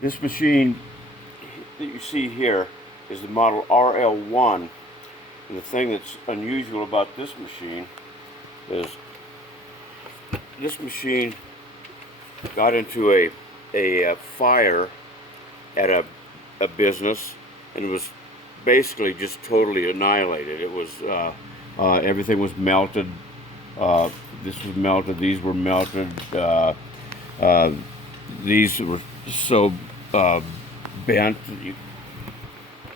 This machine that you see here is the model RL-1, and the thing that's unusual about this machine is this machine got into a fire at a business, and it was basically just totally annihilated. It was everything was melted. This was melted. These were melted. These were so bent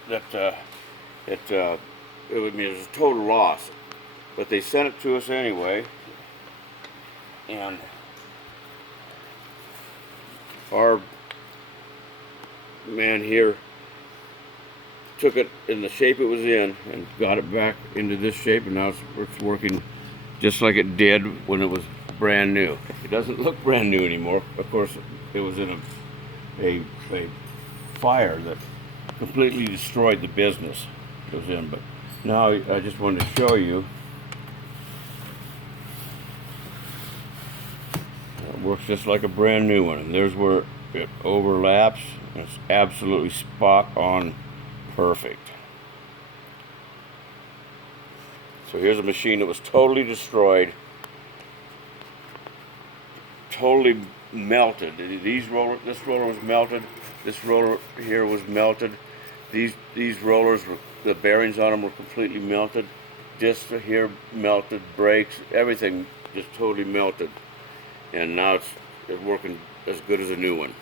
that it was a total loss. But they sent it to us anyway, and our man here took it in the shape it was in and got it back into this shape, and now it's working just like it did when it was brand new. It doesn't look brand new anymore. Of course, it was in a fire that completely destroyed the business it was in. But now I just wanted to show you. It works just like a brand new one, and there's where it overlaps. It's absolutely spot on perfect. So here's a machine that was totally destroyed, totally melted. This roller was melted. This roller here was melted. These rollers were, the bearings on them were completely melted. Discs here melted, brakes, everything just totally melted. And now it's working as good as a new one.